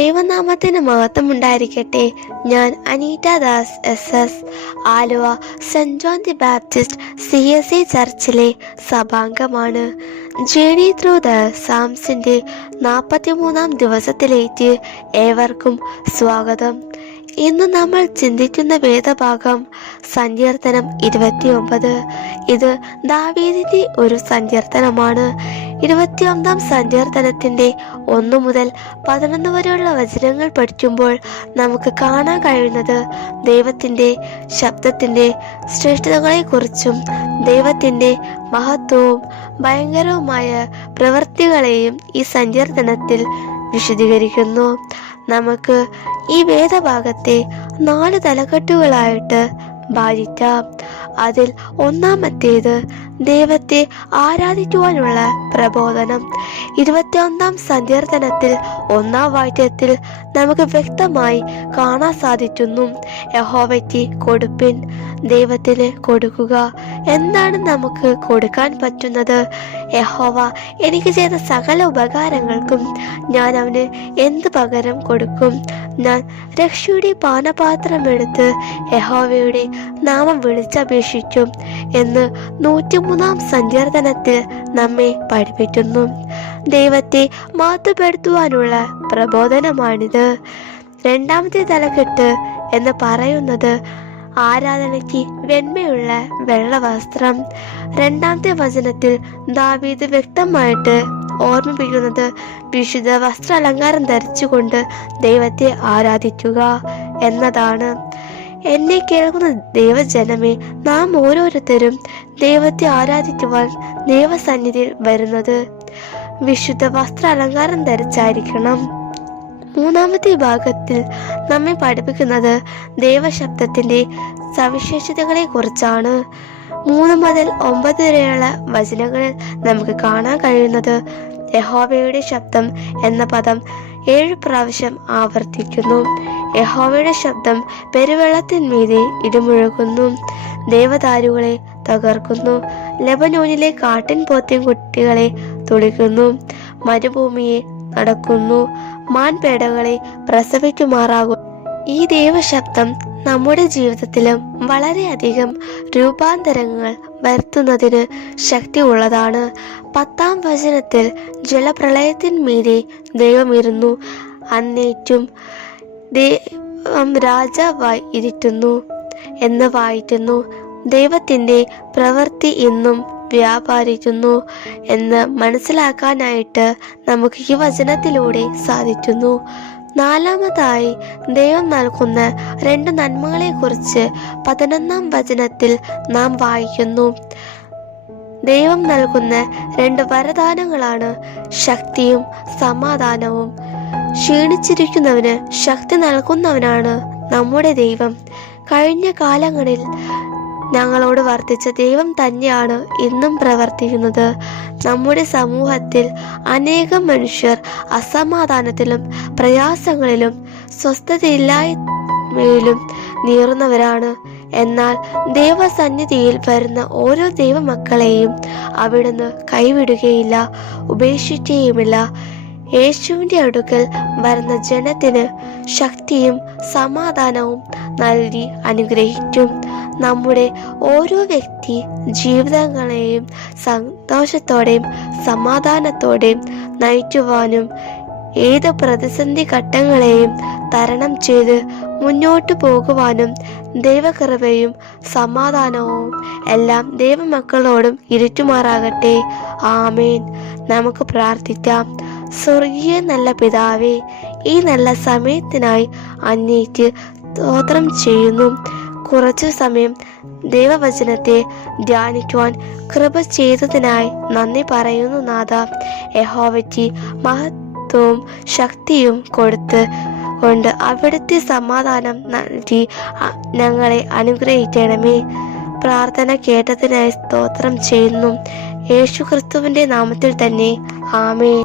ദൈവനാമത്തിന് മഹത്വമുണ്ടായിരിക്കട്ടെ. ഞാൻ Aneeta Das SS, Aluva saint John the Baptist CSA ചർച്ചിലെ സഭാംഗമാണ്. ജേണി ത്രൂ ദ സാംസിന്റെ 43-ാം ദിവസത്തിലേക്ക് ഏവർക്കും സ്വാഗതം. ഇന്ന് നമ്മൾ ചിന്തിക്കുന്ന വേദഭാഗം സങ്കീർത്തനം 29. ഇത് ദാവീദിന്റെ ഒരു സങ്കീർത്തനമാണ്. 21-ാം സങ്കീർത്തനത്തിന്റെ 1 മുതൽ 11 വരെയുള്ള വചനങ്ങൾ പഠിക്കുമ്പോൾ നമുക്ക് കാണാൻ കഴിയുന്നത് ദൈവത്തിന്റെ ശബ്ദത്തിന്റെ ശ്രേഷ്ഠതകളെക്കുറിച്ചും ദൈവത്തിന്റെ മഹത്വവും ഭയങ്കരവുമായ പ്രവൃത്തികളെയും ഈ സങ്കീർത്തനത്തിൽ വിശദീകരിക്കുന്നു. നമുക്ക് ഈ വേദഭാഗത്തെ 4 തലക്കെട്ടുകളായിട്ട് ഭാഗിക്കാം. അതിൽ ഒന്നാമത്തേത് ദൈവത്തെ ആരാധിക്കുവാനുള്ള പ്രബോധനം. 21-ാം സങ്കീർത്തനത്തിൽ 1-ാം വാക്യത്തിൽ നമുക്ക് വ്യക്തമായി കാണാൻ സാധിക്കുന്നു, യഹോവയ്ക്ക് കൊടുപ്പിൻ, ദൈവത്തിന് കൊടുക്കുക. എന്താണ് നമുക്ക് കൊടുക്കാൻ പറ്റുന്നത്? യഹോവ എനിക്ക് ചെയ്ത സകല ഉപകാരങ്ങൾക്കും ഞാൻ അവന് എന്ത് പകരം കൊടുക്കും? ഞാൻ രക്ഷയുടെ പാനപാത്രം എടുത്ത് യഹോവയുടെ നാമം വിളിച്ചപേക്ഷിക്കും എന്ന് 103-ാം സങ്കീർത്തനത്തിൽ നമ്മെ പഠിപ്പിക്കുന്നു. ദൈവത്തെ മഹത്വപ്പെടുത്തുവാനുള്ള പ്രബോധനമാണിത്. രണ്ടാമത്തെ തലക്കെട്ട് എന്ന് പറയുന്നത് ആരാധനയ്ക്ക് വെണ്മയുള്ള വെള്ള വസ്ത്രം. 2-ാമത്തെ വചനത്തിൽ ദാവീദ് വ്യക്തമായിട്ട് ഓർമ്മിപ്പിക്കുന്നത് വിശുദ്ധ വസ്ത്രാലങ്കാരം ധരിച്ചുകൊണ്ട് ദൈവത്തെ ആരാധിക്കുക എന്നതാണ്. എന്നെ കേൾക്കുന്ന ദൈവജനമേ, നാം ഓരോരുത്തരും ദൈവത്തെ ആരാധിക്കുവാൻ ദൈവസന്നിധിയിൽ വരുന്നത് വിശുദ്ധ വസ്ത്രാലങ്കാരം ധരിച്ചായിരിക്കണം. 3-ാമത്തെ ഭാഗത്തിൽ നമ്മെ പഠിപ്പിക്കുന്നത് ദൈവശബ്ദത്തിന്റെ സവിശേഷതകളെ കുറിച്ചാണ്. 3 മുതൽ 9 വരെയുള്ള വചനങ്ങളിൽ നമുക്ക് കാണാൻ കഴിയുന്നത് യഹോവയുടെ ശബ്ദം എന്ന പദം 7 പ്രാവശ്യം ആവർത്തിക്കുന്നു. യഹോവയുടെ ശബ്ദം പെരുവെള്ളത്തിന്മീതെ ഇടിമുഴകുന്നു, ദേവദാരുകളെ തകർക്കുന്നു, ലെബനോനിലെ കാട്ടിൻ പോത്തിൻ കുട്ടികളെ തുളിക്കുന്നു, മരുഭൂമിയെ നടക്കുന്നു, മാൻപേടകളെ പ്രസവിക്കുമാറാകും. ഈ ദൈവശബ്ദം നമ്മുടെ ജീവിതത്തിലും വളരെയധികം രൂപാന്തരങ്ങൾ വരുത്തുന്നതിന് ശക്തി ഉള്ളതാണ്. 10-ാം വചനത്തിൽ ജലപ്രളയത്തിന്മീതെ ദൈവം ഇരുന്നു, അന്നേറ്റും ദൈവം രാജാവായി ഇരുത്തുന്നു എന്ന് വായിക്കുന്നു. ദൈവത്തിന്റെ പ്രവൃത്തി ഇന്നും വ്യാപാരിക്കുന്നു എന്ന് മനസ്സിലാക്കാനായിട്ട് നമുക്ക് ഈ വചനത്തിലൂടെ സാധിക്കുന്നു. 4-ാമതായി ദൈവം നൽകുന്ന 2 നന്മകളെ കുറിച്ച് 11-ാം വചനത്തിൽ നാം വായിക്കുന്നു. ദൈവം നൽകുന്ന 2 വരദാനങ്ങളാണ് ശക്തിയും സമാധാനവും. ക്ഷീണിച്ചിരിക്കുന്നവന് ശക്തി നൽകുന്നവനാണ് നമ്മുടെ ദൈവം. കഴിഞ്ഞ കാലങ്ങളിൽ ഞങ്ങളോട് വർത്തിച്ച ദൈവം തന്നെയാണ് ഇന്നും പ്രവർത്തിക്കുന്നത്. നമ്മുടെ സമൂഹത്തിൽ അനേകം മനുഷ്യർ അസമാധാനത്തിലും പ്രയാസങ്ങളിലും സ്വസ്ഥതയില്ലായ്മയിലും നീറുന്നവരാണ്. എന്നാൽ ദൈവസന്നിധിയിൽ വരുന്ന ഓരോ ദൈവമക്കളെയും അവിടുന്ന് കൈവിടുകയില്ല, ഉപേക്ഷിക്കുകയുമില്ല. യേശുവിന്റെ അടുക്കൽ വരുന്ന ജനത്തിന് ശക്തിയും സമാധാനവും നൽകി അനുഗ്രഹിക്കും. നമ്മുടെ ഓരോ വ്യക്തി ജീവിതങ്ങളെയും സന്തോഷത്തോടെയും സമാധാനത്തോടെയും നയിക്കുവാനും ഏത് പ്രതിസന്ധി ഘട്ടങ്ങളെയും തരണം ചെയ്ത് മുന്നോട്ടു പോകുവാനും ദൈവകൃപയും സമാധാനവും എല്ലാം ദൈവമക്കളോടും ഇരുറ്റുമാറാകട്ടെ. ആമേൻ. നമുക്ക് പ്രാർത്ഥിക്കാം. സ്വർഗീയ നല്ല പിതാവേ, ഈ നല്ല സമയത്തിനായി അങ്ങേക്ക് സ്തോത്രം ചെയ്യുന്നു. കുറച്ചു സമയം ദൈവവചനത്തെ ധ്യാനിക്കുവാൻ കൃപ ചെയ്തതിനായി നന്ദി പറയുന്നു നാഥ. യഹോവയ്ക്ക് മഹത്വവും ശക്തിയും കൊടുത്ത് കൊണ്ട് അവിടുത്തെ സമാധാനം നൽകി ഞങ്ങളെ അനുഗ്രഹിക്കണമേ. പ്രാർത്ഥന കേട്ടതിനായി സ്തോത്രം ചെയ്യുന്നു. യേശു ക്രിസ്തുവിന്റെ നാമത്തിൽ തന്നെ. ആമേൻ.